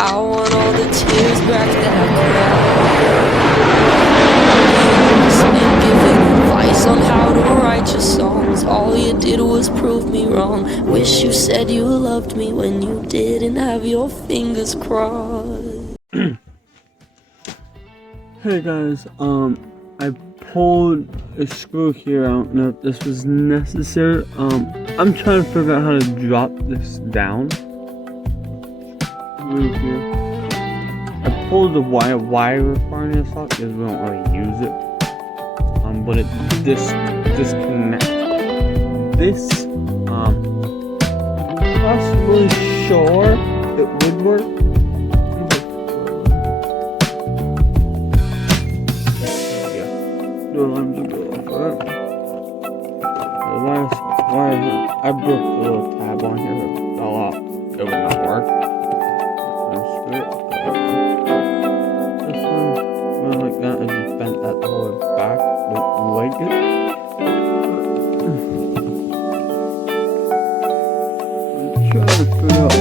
I want all the tears back that I cried. And giving advice on how to write your songs. All you did was prove me wrong. Wish you said you loved me when you didn't have your fingers crossed. Hey guys, I pulled a screw here. I don't know if this was necessary. I'm trying to figure out how to drop this down. Screw here. I pulled the wire harness off because we don't really use it. But it disconnects. This, I'm not really sure it would work. I broke the little tab on here, it fell off. It would not work. This one went like that and just bent that all the way back like it. I'm trying to figure out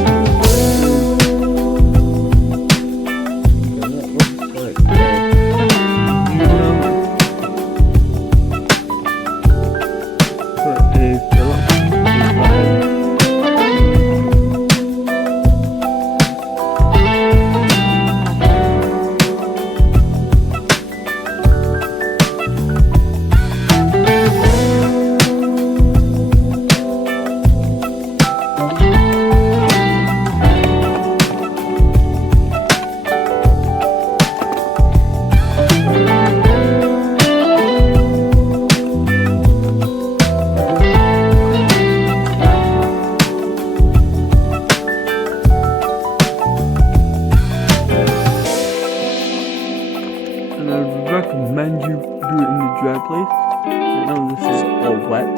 recommend you do it in the dry place. I know this is all wet.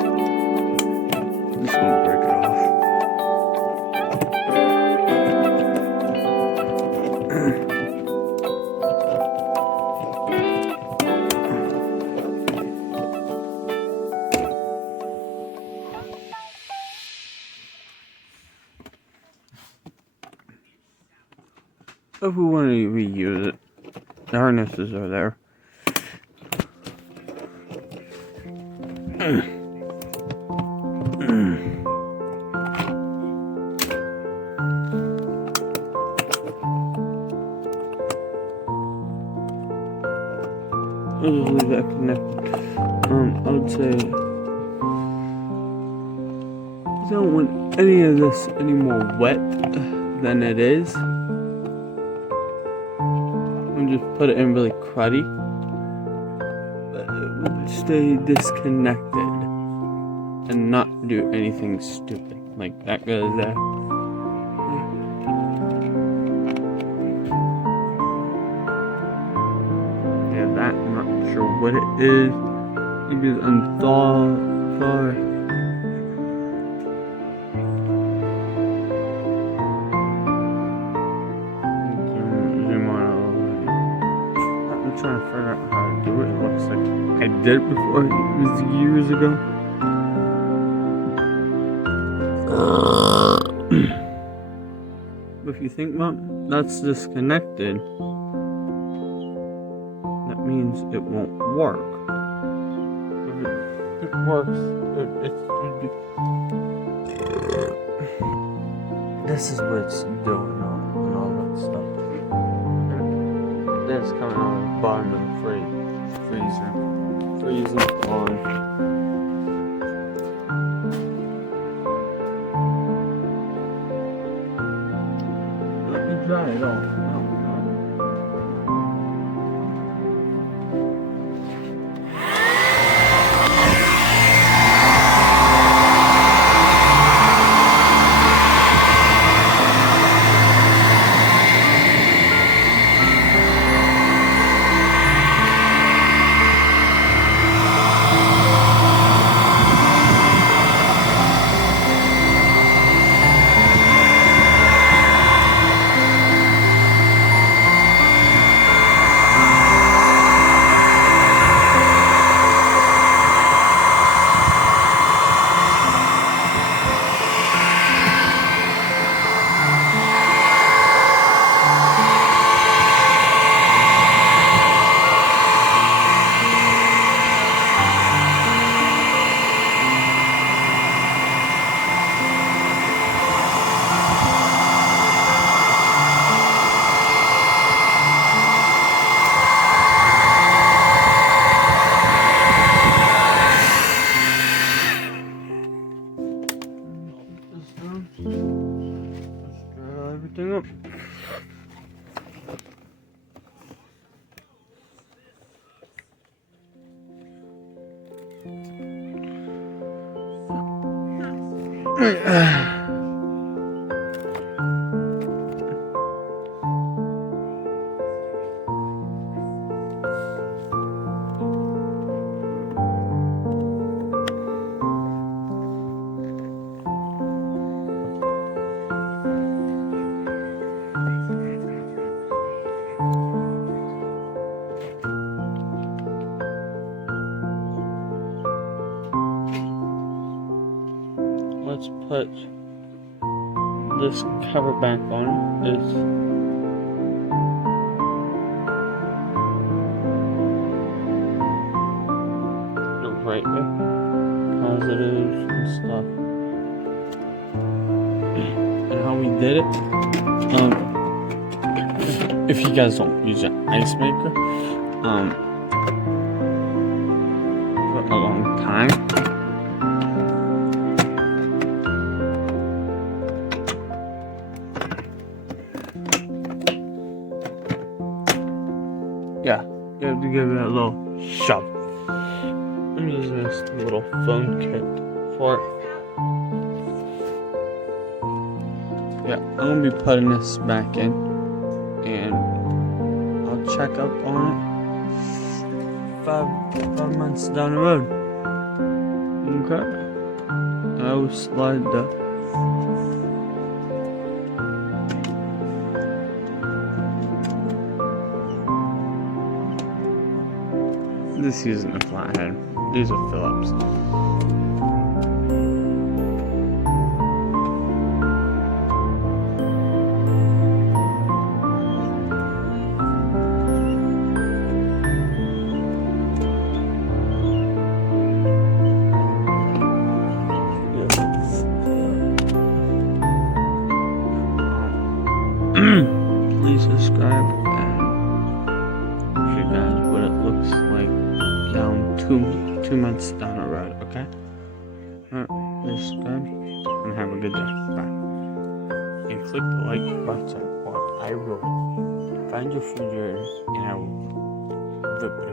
I'm just gonna break it off. If we want to reuse it, the harnesses are there. I'll just leave that connected. I would say I don't want any of this any more wet than it is. And just put it in really cruddy. But it would stay disconnected and not do anything stupid. Like that goes there. That, I'm not sure what it is. Maybe it's unthawed. Zoom on a little bit. I'm trying to figure out how to do it. It looks like I did it before. It was years ago. But if you think about it, that's disconnected. Means it won't work. If it works, this is what it's doing and all that stuff. Then it's coming out of the bottom of the freezer. Freezing on. Let me dry it off. Let's put this cover back on. It's the right way, positives and stuff. And how we did it. If you guys don't use an ice maker, for a long time. Yeah, you have to give it a little shove. I'm using this little phone kit for it. Yeah, I'm gonna be putting this back in, and I'll check up on it 5 months down the road. Okay, I will slide the. This isn't a flathead. These are Phillips. Please subscribe and show you guys what it looks like down two months down the road, okay? Alright, please subscribe and have a good day. Bye. And click the like button or I will find your refrigerator and I will rip it